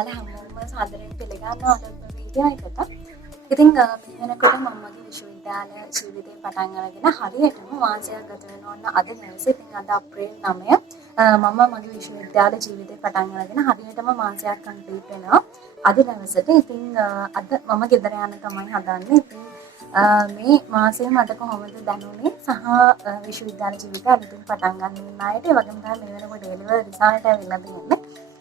ඔයාලා හැමෝම සාදරයෙන් පිළිගන්නවා අලුත්ම වීඩියෝ එකට. ඉතින් මේ වෙනකොට මමගේ විශ්වවිද්‍යාල ජීවිතේ පටන් අරගෙන හරියටම මාසයක් ගත වෙනවා නම් අද දවසේ. ඉතින් අද අප්‍රේල් 9 මම මගේ විශ්වවිද්‍යාල ජීවිතේ පටන් අරගෙන හරියටම මාසයක් කම්ප්ලීට් වෙනවා අද දවසට. ඉතින් අද මම ගෙදර යන්න තමයි හදන්නේ. ඉතින් මේ මාසෙ මට කොහොමද දැනුනේ සහ විශ්වවිද්‍යාල ජීවිතය අලුතින් පටන් ගන්න ඉන්න අයට ඒ වගේම තමයි මේ වෙනකොට A-level රිසල්ට් ඇවිල්ලා තියෙන්නේ.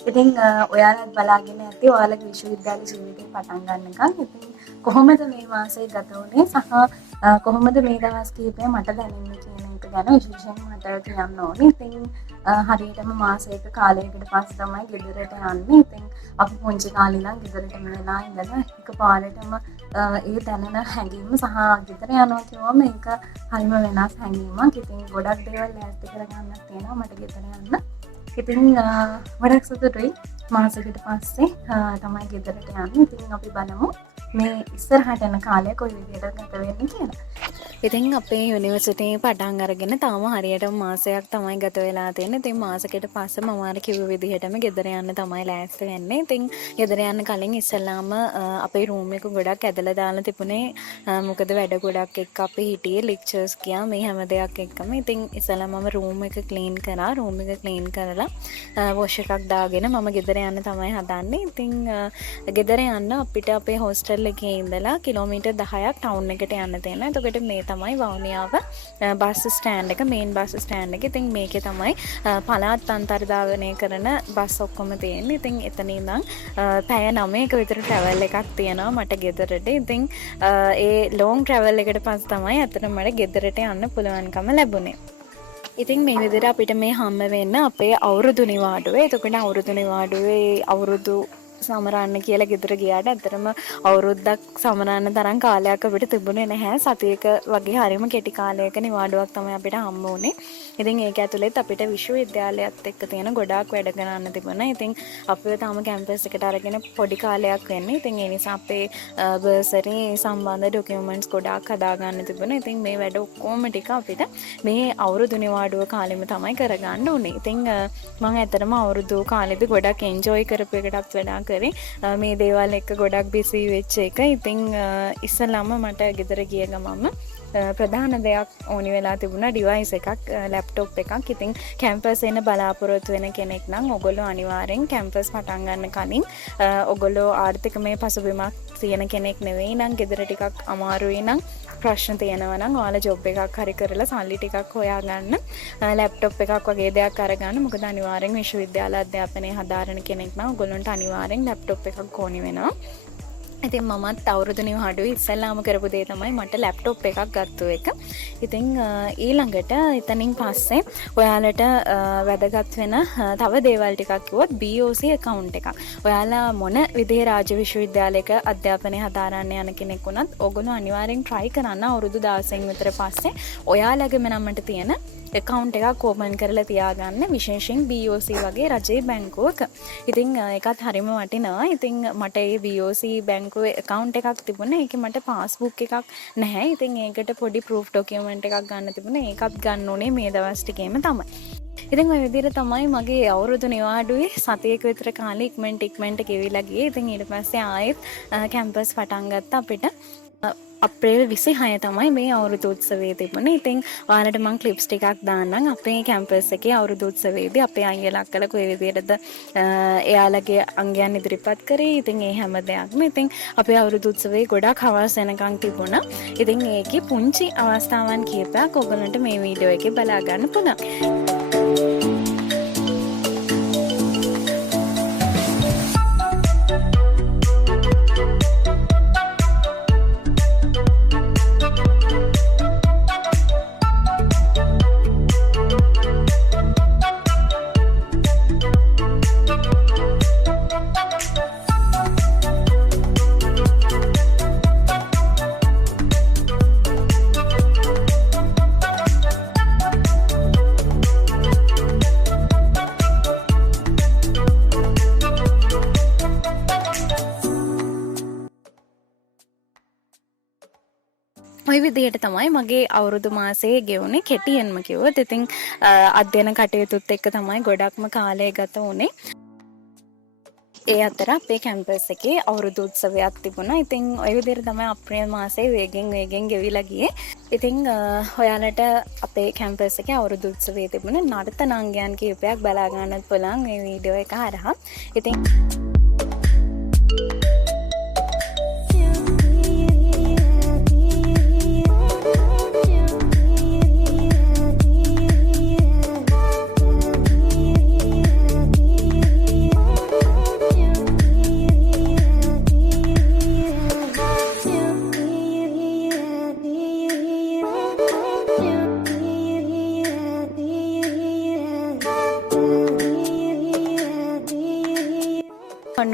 ඉතින් ඔයාලත් බලාගෙන ඇති ඔයාලගේ විශ්වවිද්‍යාල ජීවිතේ පටන් ගන්නකම්. ඉතින් කොහොමද මේ මාසෙ ගත වුනේ සහ කොහොමද මේ දවස් කිහිපය මට දැනෙන්නේ කියන එක ගැන විශේෂයෙන් මට කියන්න ඕනේ. ඉතින් හරියටම මාසයක කාලයකට පස්සේ තමයි ගෙදරට යන්නේ. ඉතින් අපි පුංචි කාලේ ඉඳන් ගෙදරටම වෙලා ඉඳලා එකපාරටම ඒ දැනෙන හැඟීම සහ ගෙදර යනවා කියවම ඒක හරිම වෙනස් හැඟීමක්. ඉතින් ගොඩක් දේවල් ලෑස්ති කරගන්නත් තියෙනවා මට ගෙදර යන්න. ඉතින් වඩාක් සතුටුයි මාසෙකට පස්සේ තමයි ගෙදරට යන්නේ. ඉතින් අපි බලමු මේ ඉස්සරහට යන කාලය කොයි විදිහට ගත වෙන්නේ කියලා. ඉතින් අපේ යුනිවර්සිටියේ පටන් අරගෙන තාම හරියටම මාසයක් තමයි ගත වෙලා තියෙන්නේ. ඉතින් මාසෙකට පස්සේ මම අර කිව්ව විදිහටම ගෙදර යන්න තමයි ලෑස්ති වෙන්නේ. ඉතින් ගෙදර යන්න කලින් ඉස්සෙල්ලාම අපේ රූම් එක ගොඩක් ඇදලා දාලා තිබුණේ. මොකද වැඩ ගොඩක් එක්ක අපි හිටියේ ලෙක්චර්ස් ගියා මේ හැම දෙයක් එක්කම. ඉතින් ඉස්සෙල්ලා මම රූම් එක ක්ලීන් කරා. රූම් එක ක්ලීන් කරලා වොෂ් එකක් දාගෙන මම ගෙදර යන්න තමයි හදන්නේ. ඉතින් ගෙදර යන්න අපිට අපේ හොස්ටල් එකේ ඉඳලා කිලෝමීටර් 10ක් ටවුන් එකට යන්න තියෙනවා. එතකොට මේ තමයි වවුනියාව බස් ස්ටෑන්ඩ් එක, මේන් බස් ස්ටෑන්ඩ් එක. ඉතින් මේකේ තමයි පළාත් අන්තර්ධාවනය කරන බස් ඔක්කොම තියෙන්නේ. ඉතින් එතන ඉඳන් පැය 9ක විතර ට්‍රැවල් එකක් තියෙනවා මට ගෙදරට. ඉතින් ඒ ලොන්ග් ට්‍රැවල් එකට පස්සේ තමයි අතන මට ගෙදරට යන්න පුළුවන්කම ලැබුණේ. ඉතින් මේ විදිහට අපිට මේ හම්බ වෙන්න අපේ අවුරුදු නිවාඩුවේ. එතකොට අවුරුදු නිවාඩුවේ අවුරුදු සමරන්න කියලා ගෙදර ගියාට ඇත්තටම අවුරුද්දක් සමරන්න තරම් කාලයක් අපිට තිබුණේ නැහැ. සතියක වගේ හරියම කෙටි කාලයක නිවාඩුවක් තමයි අපිට හම්බ වුණේ. ඉතින් ඒක ඇතුළෙත් අපිට විශ්වවිද්‍යාලයත් එක්ක තියෙන ගොඩාක් වැඩ කරන්න තිබුණා. ඉතින් අපිව තාම කැම්පස් එකට අරගෙන පොඩි කාලයක් වෙන්නේ. ඉතින් ඒ නිසා අපේ බර්සරි සම්බන්ධ ඩොකියුමන්ට්ස් ගොඩාක් හදාගන්න තිබුණා. ඉතින් මේ වැඩ ඔක්කොම ටික අපිට මේ අවුරුදු නිවාඩුව කාලෙම තමයි කරගන්න උනේ. ඉතින් මම ඇත්තටම අවුරුදු කාලෙදි ගොඩක් එන්ජොයි කරපු එකටත් වඩා කරේ මේ දේවල් එක්ක ගොඩක් බිසි වෙච්ච එක. ඉතින් ඉස්සෙල්ලාම මට ගෙදර ගිය ගමම ප්‍රධාන දෙයක් ඕනි වෙලා තිබුණා ඩිවයිස් එකක්, ලැප්ටොප් එකක්. ඉතින් කැම්පස් එන්න බලාපොරොත්තු වෙන කෙනෙක් නම් ඔයගොල්ලෝ අනිවාර්යෙන් කැම්පස් පටන් ගන්න කලින් ඔයගොල්ලෝ ආර්ථිකමය පසුබිමක් තියෙන කෙනෙක් නෙවෙයි නම් ගෙදර ටිකක් අමාරුයි නම් ප්‍රශ්න තියෙනවා නම් ඔයාලා ජොබ් එකක් හරි කරලා සල්ලි ටිකක් හොයාගන්න ලැප්ටොප් එකක් වගේ දෙයක් අරගන්න. මොකද අනිවාර්යෙන් විශ්වවිද්‍යාල අධ්‍යාපනය හදාරන කෙනෙක් නම් ඔයගොල්ලන්ට අනිවාර්යෙන් ලැප්ටොප් එකක් ඕනි වෙනවා. ඉතින් මමත් අවුරුදු නිවාඩුවේ ඉස්සෙල්ලාම කරපු දේ තමයි මට ලැප්ටොප් එකක් ගත්ත එක. ඉතින් ඊළඟට එතනින් පස්සේ ඔයාලට වැදගත් වෙන තව දේවල් ටිකක් කිව්වොත් BOC account එකක්. ඔයාලා මොන විදිහේ රාජ්‍ය විශ්වවිද්‍යාලයක අධ්‍යාපනය හදාරන්න යන කෙනෙක් වුණත් ඕගොල්ලෝ අනිවාර්යෙන් try කරන්න අවුරුදු 16 විතර පස්සේ ඔයාලගේම නමට තියෙන account එකක් ඕපන් කරලා තියාගන්න, විශේෂයෙන් BOC වගේ රජයේ බැංකුවක. ඉතින් ඒකත් හරිම වටිනවා. ඉතින් මට ඒ BOC බැංකුවේ account එකක් තිබුණා. ඒකේ මට passbook එකක් නැහැ. ඉතින් ඒකට පොඩි proof document එකක් ගන්න තිබුණා. ඒකත් ගන්න උනේ මේ දවස් ටිකේම තමයි. ඉතින් ඔය විදිහට තමයි මගේ අවුරුදු නිවාඩුවේ සතියක විතර කාලෙ ඉක්මනට ගෙවිලා ගියේ. ඉතින් ඊට පස්සේ ආයෙත් කැම්පස් පටන් ගත්තා අපිට. අප්‍රේල් 26 තමයි මේ අවුරුදු උත්සවයේ තිබුණේ. ඉතින් ඔයාලට මම ක්ලිප්ස් ටිකක් දාන්නම් අපේ කැම්පස් එකේ අවුරුදු උත්සවයේදී අපේ අයියලා අක්කලා කොයි විදිහටද එයාලගේ අංගයන් ඉදිරිපත් කරේ. ඉතින් ඒ හැම දෙයක්ම ඉතින් අපේ අවුරුදු උත්සවයේ ගොඩක් හවස් වෙනකන් තිබුණා. ඉතින් ඒකේ පුංචි අවස්ථාවන් කීපයක් ඔයගලන්ට මේ වීඩියෝ එකේ බලා ගන්න පුළුවන්. ওই විදිහට තමයි මගේ අවුරුදු මාසයේ ගෙවුනේ කෙටියෙන්ම කිව්වොත්. ඉතින් අධ්‍යයන කටයුතුත් එක්ක තමයි ගොඩක්ම කාලය ගත වුනේ. ඒ අතර අපේ කැම්පස් එකේ අවුරුදු උත්සවයක් තිබුණා. ඉතින් ওই විදිහට තමයි අප්‍රේල් මාසේ වේගෙන් ගෙවිලා ගියේ. ඉතින් ඔයාලට අපේ කැම්පස් එකේ අවුරුදු උත්සවයේ තිබුණ නර්ත නංගයන් කීපයක් බලා ගන්නත් පුළුවන් මේ වීඩියෝ එක හරහා. ඉතින්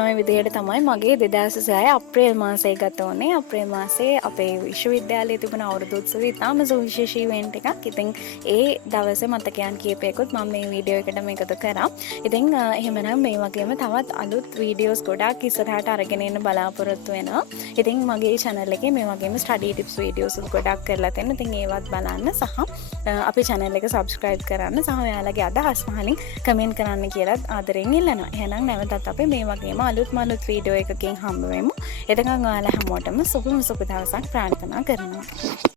ඔය විදිහට තමයි මගේ 2006 අප්‍රේල් මාසයේ ගත වුණේ. අප්‍රේල් මාසයේ අපේ විශ්වවිද්‍යාලයේ තිබුණ අවුරුදු උත්සවය ඉතාම සුවිශේෂී ඉවෙන්ට් එකක්. ඉතින් ඒ දවසේ මතකයන් කීපයකුත් මම මේ වීඩියෝ එකට මේකතු කරා. ඉතින් එහෙමනම් මේ වගේම තවත් අලුත් වීඩියෝස් ගොඩාක් ඉස්සරහට අරගෙන එන්න බලාපොරොත්තු වෙනවා. ඉතින් මගේ channel එකේ මේ වගේම study tips videos ගොඩක් කරලා තියෙනවා. ඉතින් ඒවත් බලන්න සහ අපේ channel එක subscribe කරන්න සහ ඔයාලගේ අදහස් පහලින් comment කරන්න කියලා ආදරෙන් ඉල්ලනවා. එහෙනම් නැවතත් අපි මේ වගේම අලුත් වීඩියෝ එකකින් හම්බ වෙමු. එතකන් ඔයාලා හැමෝටම සුබ දවසක් ප්‍රාර්ථනා කරනවා.